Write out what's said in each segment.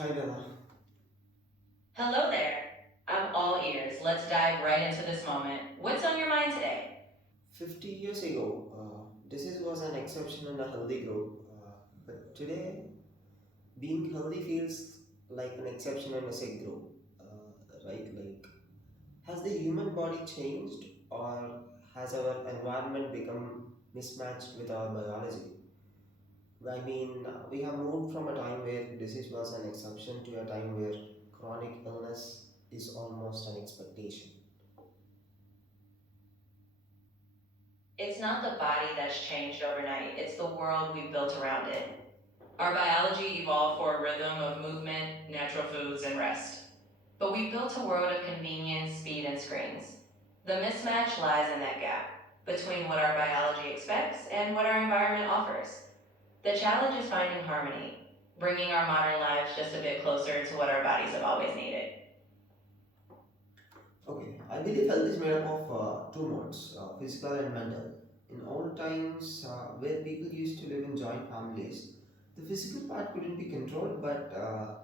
Hi Veda. Hello there. I'm all ears. Let's dive right into this moment. What's on your mind today? 50 years ago, disease was an exception in a healthy group. But today, being healthy feels like an exception in a sick group. Right? Like, has the human body changed or has our environment become mismatched with our biology? We have moved from a time where disease was an exception to a time where chronic illness is almost an expectation. It's not the body that's changed overnight, it's the world we've built around it. Our biology evolved for a rhythm of movement, natural foods, and rest. But we've built a world of convenience, speed, and screens. The mismatch lies in that gap between what our biology expects and what our environment offers. The challenge is finding harmony, bringing our modern lives just a bit closer to what our bodies have always needed. Okay, I believe health is made up of two modes, physical and mental. In old times, where people used to live in joint families, the physical part couldn't be controlled, but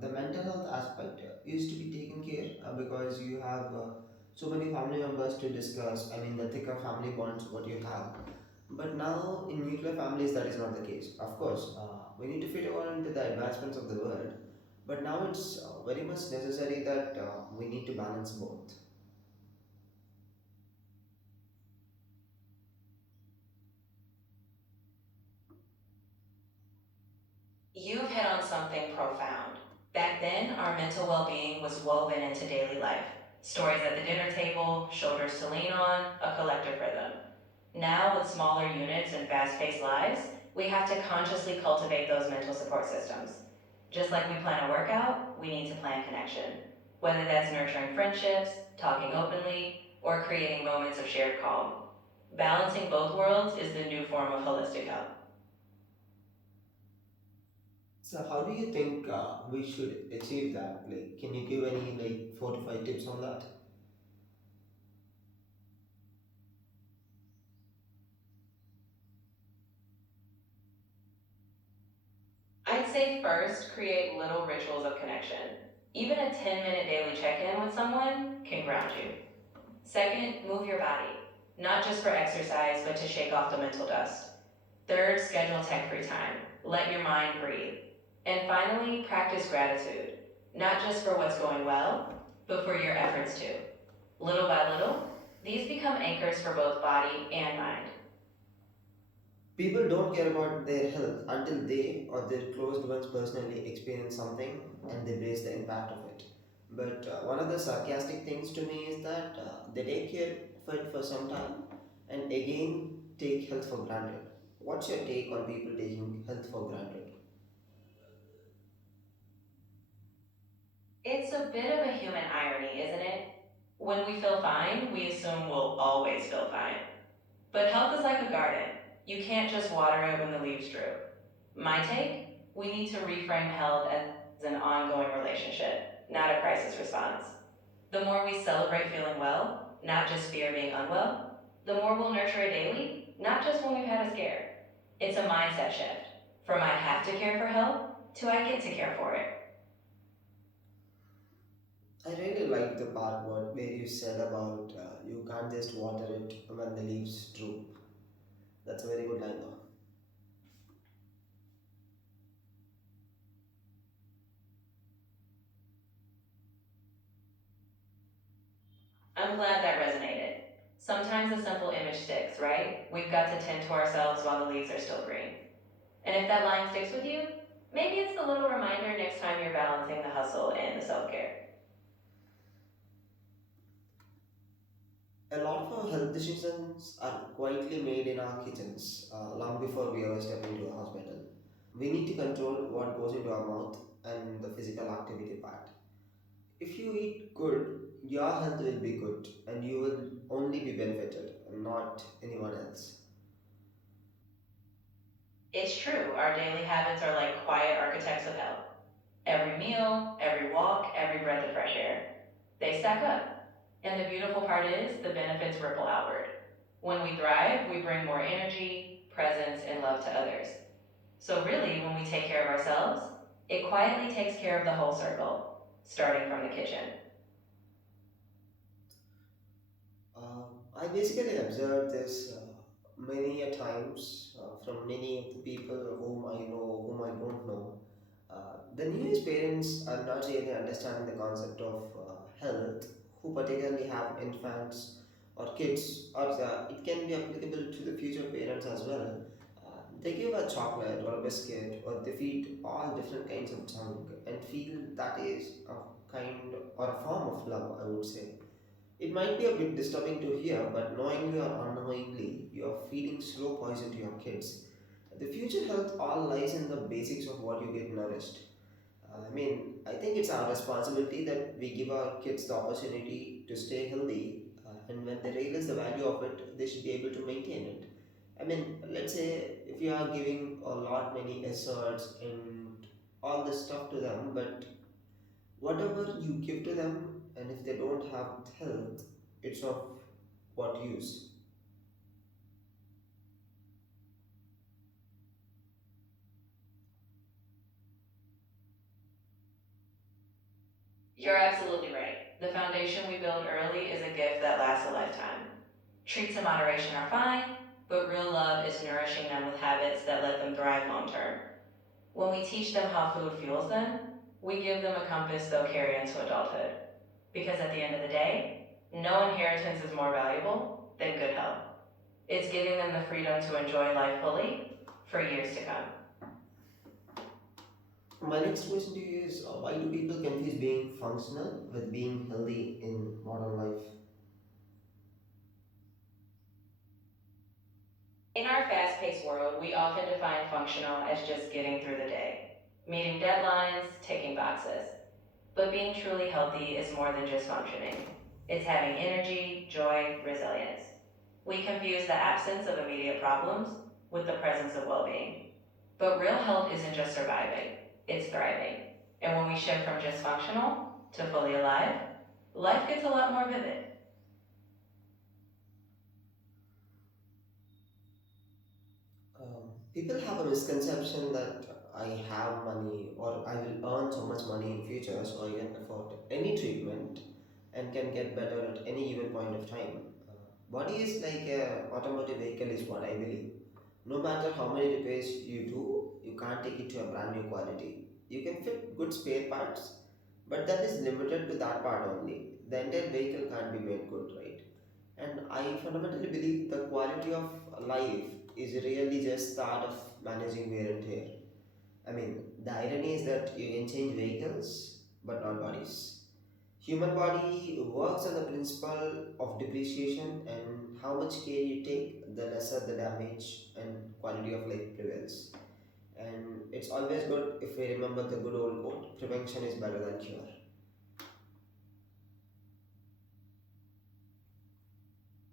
the mental health aspect used to be taken care because you have so many family members to discuss. The thicker family bonds, what you have. But now, in nuclear families, that is not the case. Of course, we need to fit over into the advancements of the world, but now it's very much necessary that we need to balance both. You've hit on something profound. Back then, our mental well being was woven into daily life. Stories at the dinner table, shoulders to lean on, a collective rhythm. Now, with smaller units and fast paced lives, we have to consciously cultivate those mental support systems. Just like we plan a workout, we need to plan connection. Whether that's nurturing friendships, talking openly, or creating moments of shared calm. Balancing both worlds is the new form of holistic health. So how do you think we should achieve that? Like, can you give any like 4 to 5 tips on that? I'd say first, create little rituals of connection. Even a 10-minute daily check in with someone can ground you. Second, move your body, not just for exercise, but to shake off the mental dust. Third, schedule tech free time. Let your mind breathe. And finally, practice gratitude, not just for what's going well, but for your efforts too. Little by little, these become anchors for both body and mind. People don't care about their health until they or their closed ones personally experience something and they brace the impact of it. But one of the sarcastic things to me is that they take care of it for some time and again take health for granted. What's your take on people taking health for granted? It's a bit of a human irony, isn't it? When we feel fine, we assume we'll always feel fine. But health is like a garden. You can't just water it when the leaves droop. My take? We need to reframe health as an ongoing relationship, not a crisis response. The more we celebrate feeling well, not just fear being unwell, the more we'll nurture it daily, not just when we've had a scare. It's a mindset shift from I have to care for health to I get to care for it. I really like the part where you said about you can't just water it when the leaves droop. That's a very good line though. I'm glad that resonated. Sometimes a simple image sticks, right? We've got to tend to ourselves while the leaves are still green. And if that line sticks with you, maybe it's the little reminder next time you're balancing the hustle and the self care. A lot of our health decisions are quietly made in our kitchens long before we ever step into a hospital. We need to control what goes into our mouth and the physical activity part. If you eat good, your health will be good and you will only be benefited, not anyone else. It's true, our daily habits are like quiet architects of health. Every meal, every walk, every breath of fresh air. They stack up. And the beautiful part is the benefits ripple outward. When we thrive, we bring more energy, presence, and love to others. So, really, when we take care of ourselves, It quietly takes care of the whole circle, starting from the kitchen. I basically observed this many a times from many of the people whom I know, whom I don't know. The newest parents are not really understanding the concept of health, who particularly have infants or kids, or it can be applicable to the future parents as well. They give a chocolate or a biscuit, or they feed all different kinds of junk and feel that is a kind or a form of love, I would say. It might be a bit disturbing to hear, but knowingly or unknowingly, you are feeding slow poison to your kids. The future health all lies in the basics of what you get nourished. I think it's our responsibility that we give our kids the opportunity to stay healthy, and when they realize the value of it, they should be able to maintain it. Let's say if you are giving a lot many asserts and all this stuff to them, but whatever you give to them, and if they don't have health, it's of what use? You're absolutely right. The foundation we build early is a gift that lasts a lifetime. Treats in moderation are fine, but real love is nourishing them with habits that let them thrive long term. When we teach them how food fuels them, we give them a compass they'll carry into adulthood. Because at the end of the day, no inheritance is more valuable than good health. It's giving them the freedom to enjoy life fully for years to come. My next question to you is why do people confuse being functional with being healthy in modern life? In our fast paced world, we often define functional as just getting through the day, meeting deadlines, ticking boxes. But being truly healthy is more than just functioning, it's having energy, joy, resilience. We confuse the absence of immediate problems with the presence of well being. But real health isn't just surviving, it's thriving. And when we shift from just functional to fully alive, life gets a lot more vivid. People have a misconception that I have money or I will earn so much money in future so I can afford any treatment and can get better at any given point of time. Body is like a automotive vehicle is what I believe. No matter how many repairs you do, you can't take it to a brand new quality. You can fit good spare parts, but that is limited to that part only. The entire vehicle can't be made good, right? And I fundamentally believe the quality of life is really just the art of managing wear and tear. The irony is that you can change vehicles, but not bodies. Human body works on the principle of depreciation, and how much care you take, the lesser the damage and quality of life prevails. And it's always good if we remember the good old quote: prevention is better than cure.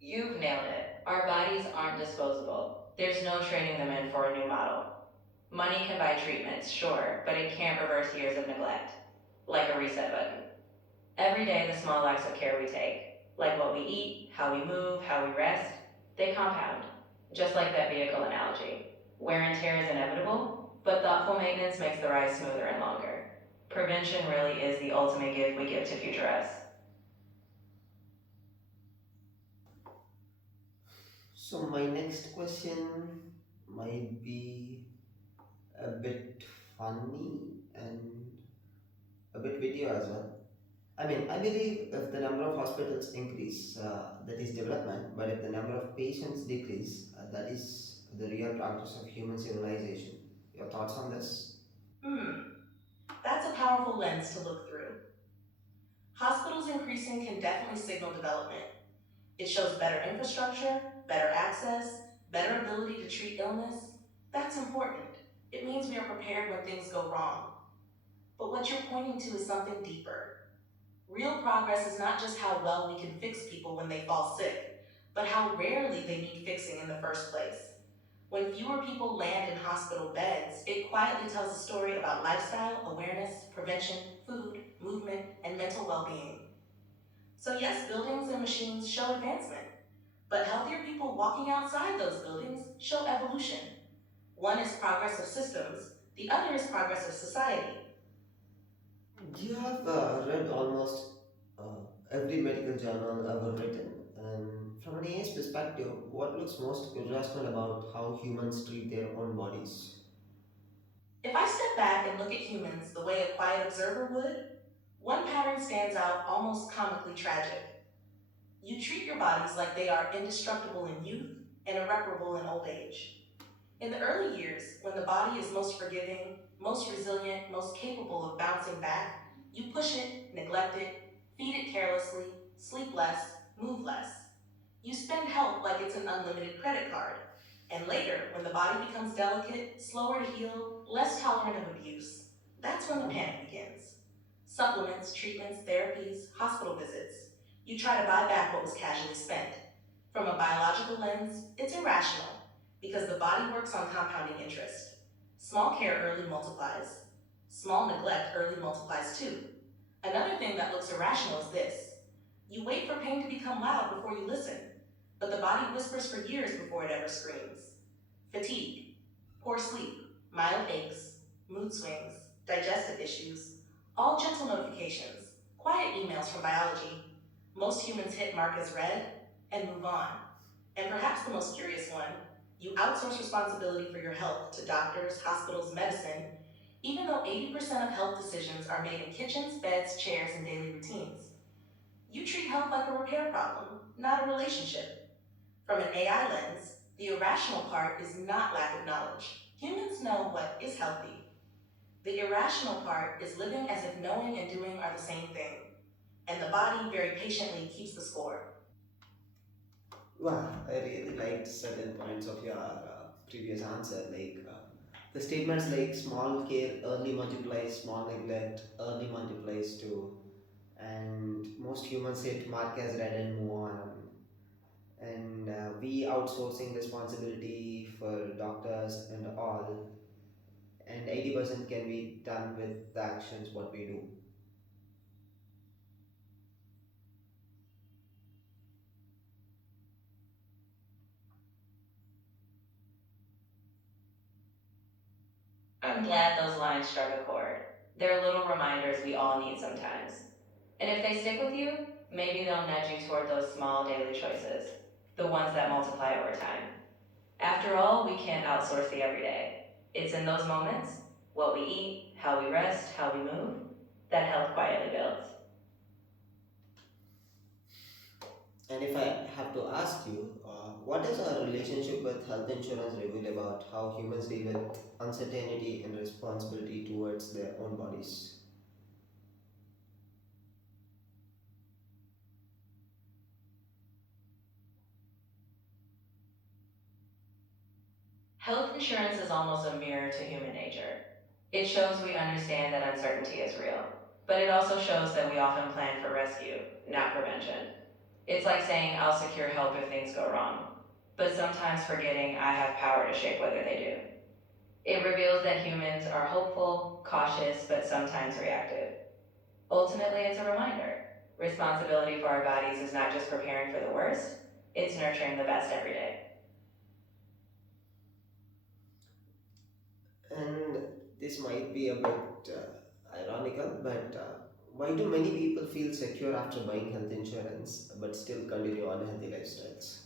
You've nailed it. Our bodies aren't disposable. There's no trading them in for a new model. Money can buy treatments, sure, but it can't reverse years of neglect. Like a reset button. Every day, the small acts of care we take, like what we eat, how we move, how we rest, they compound. Just like that vehicle analogy. Wear and tear is inevitable, but thoughtful maintenance makes the ride smoother and longer. Prevention really is the ultimate gift we give to future us. So, my next question might be a bit funny and a bit video as well. I believe if the number of hospitals increase, that is development, but if the number of patients decrease, that is the real progress of human civilization. Your thoughts on this? Hmm, that's a powerful lens to look through. Hospitals increasing can definitely signal development. It shows better infrastructure, better access, better ability to treat illness. That's important. It means we are prepared when things go wrong. But what you're pointing to is something deeper. Real progress is not just how well we can fix people when they fall sick, but how rarely they need fixing in the first place. When fewer people land in hospital beds, it quietly tells a story about lifestyle, awareness, prevention, food, movement, and mental well being. So, yes, buildings and machines show advancement, but healthier people walking outside those buildings show evolution. One is progress of systems, the other is progress of society. You have read almost uh, every medical journal ever written, and from an AI's perspective, what looks most irrational about how humans treat their own bodies? If I step back and look at humans the way a quiet observer would, one pattern stands out almost comically tragic. You treat your bodies like they are indestructible in youth and irreparable in old age. In the early years, when the body is most forgiving, most resilient, most capable of bouncing back, you push it, neglect it, feed it carelessly, sleep less, move less. You spend help like it's an unlimited credit card. And later, when the body becomes delicate, slower to heal, less tolerant of abuse, that's when the panic begins. Supplements, treatments, therapies, hospital visits. You try to buy back what was casually spent. From a biological lens, it's irrational because the body works on compounding interest. Small care early multiplies. Small neglect early multiplies too. Another thing that looks irrational is this: you wait for pain to become loud before you listen, but the body whispers for years before it ever screams. Fatigue, poor sleep, mild aches, mood swings, digestive issues, all gentle notifications, quiet emails from biology. Most humans hit mark as read and move on. And perhaps the most curious one, you outsource responsibility for your health to doctors, hospitals, medicine, even though 80% of health decisions are made in kitchens, beds, chairs, and daily routines. You treat health like a repair problem, not a relationship. From an AI lens, the irrational part is not lack of knowledge. Humans know what is healthy. The irrational part is living as if knowing and doing are the same thing, and the body very patiently keeps the score. Wow, I really liked certain points of your previous answer. The statements like small care early multiplies, small neglect early multiplies too, and most humans hit mark as read and move on. And we outsourcing responsibility for doctors and all, and 80% can be done with the actions what we do. I'm glad those lines struck a chord. They're little reminders we all need sometimes. And if they stick with you, maybe they'll nudge you toward those small daily choices, the ones that multiply over time. After all, we can't outsource the everyday. It's in those moments, what we eat, how we rest, how we move, that health quietly builds. And if I have to ask you, what does our relationship with health insurance reveal about how humans deal with uncertainty and responsibility towards their own bodies? Health insurance is almost a mirror to human nature. It shows we understand that uncertainty is real, but it also shows that we often plan for rescue, not prevention. It's like saying, I'll secure help if things go wrong, but sometimes forgetting I have power to shape whether they do. It reveals that humans are hopeful, cautious, but sometimes reactive. Ultimately, it's a reminder. Responsibility for our bodies is not just preparing for the worst, it's nurturing the best every day. And this might be a bit ironical, but why do many people feel secure after buying health insurance but still continue unhealthy lifestyles?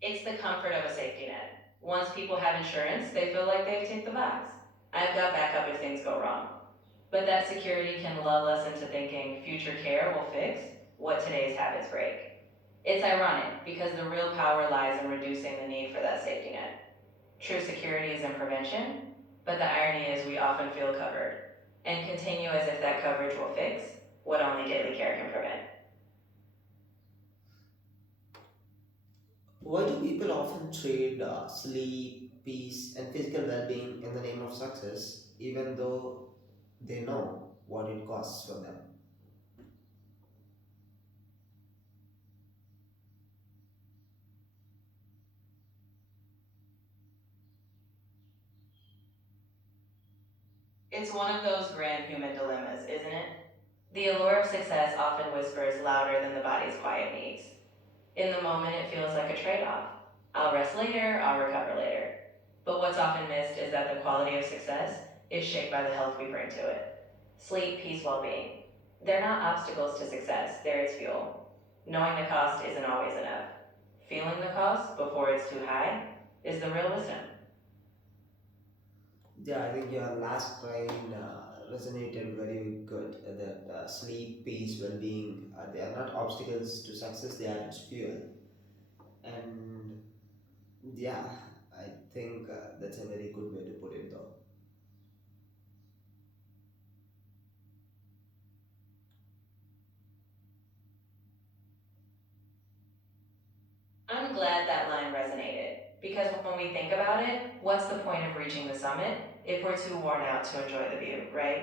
It's the comfort of a safety net. Once people have insurance, they feel like they've ticked the box. I've got backup if things go wrong. But that security can lull us into thinking future care will fix what today's habits break. It's ironic because the real power lies in reducing the need for that safety net. True security is in prevention, but the irony is we often feel covered and continue as if that coverage will fix what only daily care can prevent. Why do people often trade sleep, peace, and physical well being in the name of success, even though they know what it costs for them? It's one of those grand human dilemmas, isn't it? The allure of success often whispers louder than the body's quiet needs. In the moment, it feels like a trade off. I'll rest later, I'll recover later. But what's often missed is that the quality of success is shaped by the health we bring to it. Sleep, peace, well being. They're not obstacles to success, they're its fuel. Knowing the cost isn't always enough. Feeling the cost before it's too high is the real wisdom. Yeah, I think your last line resonated very good. That sleep, peace, well-being, they are not obstacles to success; they are its fuel. And yeah, I think that's a very good way to put it, though. I'm glad that line resonated, because when we think about it, what's the point of reaching the summit if we're too worn out to enjoy the view, right?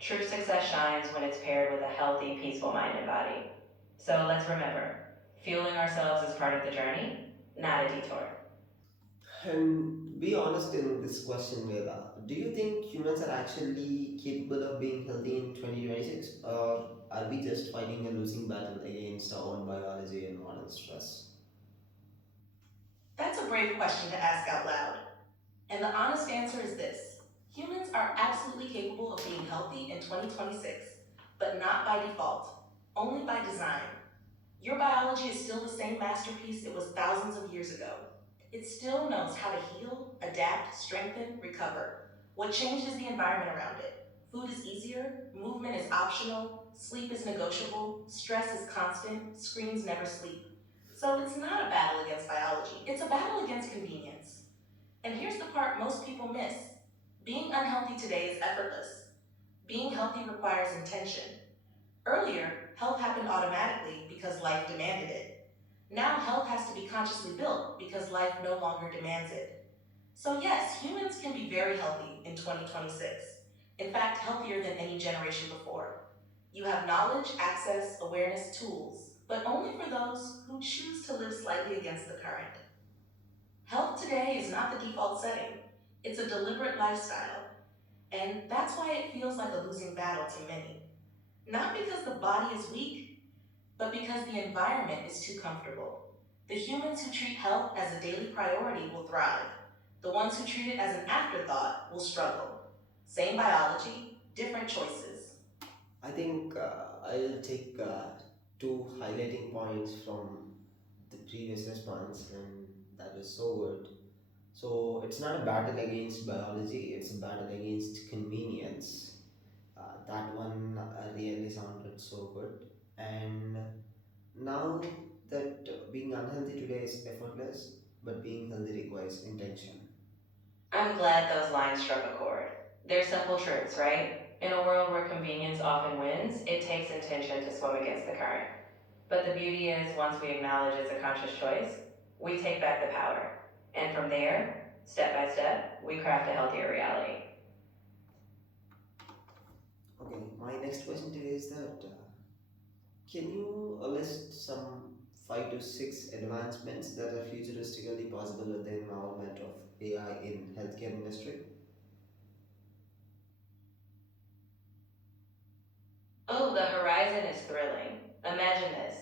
True success shines when it's paired with a healthy, peaceful mind and body. So let's remember, fueling ourselves is part of the journey, not a detour. And be honest in this question, Veda. Do you think humans are actually capable of being healthy in 2026? Or are we just fighting a losing battle against our own biology and modern stress? That's a brave question to ask out loud. And the honest answer is this: humans are absolutely capable of being healthy in 2026, but not by default, only by design. Your biology is still the same masterpiece it was thousands of years ago. It still knows how to heal, adapt, strengthen, recover. What changed is the environment around it. Food is easier, movement is optional, sleep is negotiable, stress is constant, screens never sleep. So it's not a battle against biology, it's a battle against convenience. And here's the part most people miss: being unhealthy today is effortless. Being healthy requires intention. Earlier, health happened automatically because life demanded it. Now, health has to be consciously built because life no longer demands it. So, yes, humans can be very healthy in 2026. In fact, healthier than any generation before. You have knowledge, access, awareness, tools, but only for those who choose to live slightly against the current. Health today is not the default setting, it's a deliberate lifestyle, and that's why it feels like a losing battle to many. Not because the body is weak, but because the environment is too comfortable. The humans who treat health as a daily priority will thrive. The ones who treat it as an afterthought will struggle. Same biology, different choices. I think I'll take two highlighting points from the previous response, and that was so good. So it's not a battle against biology; it's a battle against convenience. That one really sounded so good. And now that being unhealthy today is effortless, but being healthy requires intention. I'm glad those lines struck a chord. They're simple truths, right? In a world where convenience often wins, it takes intention to swim against the current. But the beauty is, once we acknowledge it's a conscious choice, we take back the power. And from there, step by step, we craft a healthier reality. Okay, my next question to you is that can you list some 5 to 6 advancements that are futuristically possible with the involvement of AI in healthcare industry? Oh, the horizon is thrilling. Imagine this: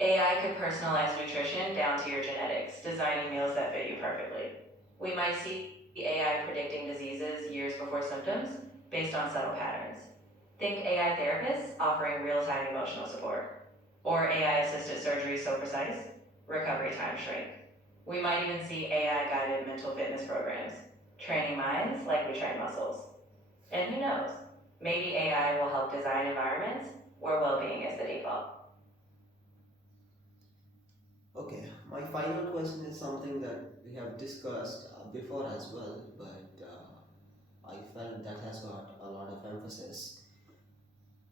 AI could personalize nutrition down to your genetics, designing meals that fit you perfectly. We might see AI predicting diseases years before symptoms based on subtle patterns. Think AI therapists offering real time emotional support, or AI assisted surgery so precise, recovery time shrink. We might even see AI guided mental fitness programs, training minds like we train muscles. And who knows? Maybe AI will help design environments where well being is the default. Okay, my final question is something that we have discussed before as well, but I felt that has got a lot of emphasis.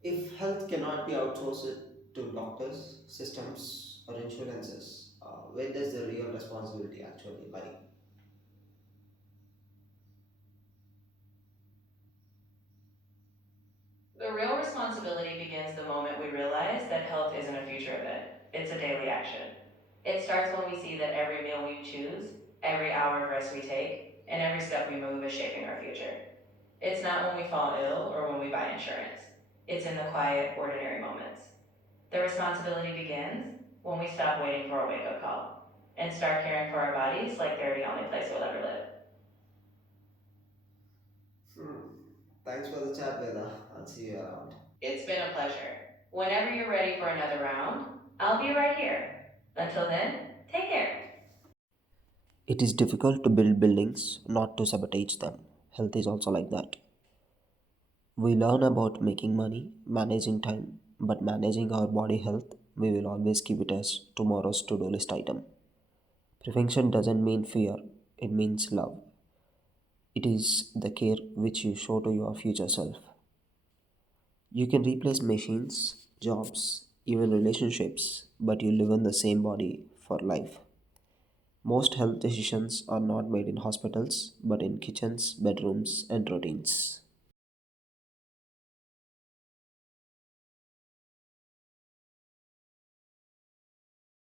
If health cannot be outsourced to doctors, systems, or insurances, where does the real responsibility actually lie? The real responsibility begins the moment we realize that health isn't a future event, it's a daily action. It starts when we see that every meal we choose, every hour of rest we take, and every step we move is shaping our future. It's not when we fall ill or when we buy insurance, it's in the quiet, ordinary moments. The responsibility begins when we stop waiting for a wake up call and start caring for our bodies like they're the only place we'll ever live. Hmm. Thanks for the chat, Veda. I'll see you around. It's been a pleasure. Whenever you're ready for another round, I'll be right here. Until then, take care. It is difficult to build buildings, not to sabotage them. Health is also like that. We learn about making money, managing time, but managing our body health, we will always keep it as tomorrow's to do list item. Prevention doesn't mean fear, it means love. It is the care which you show to your future self. You can replace machines, jobs, even relationships, but you live in the same body for life. Most health decisions are not made in hospitals, but in kitchens, bedrooms, and routines.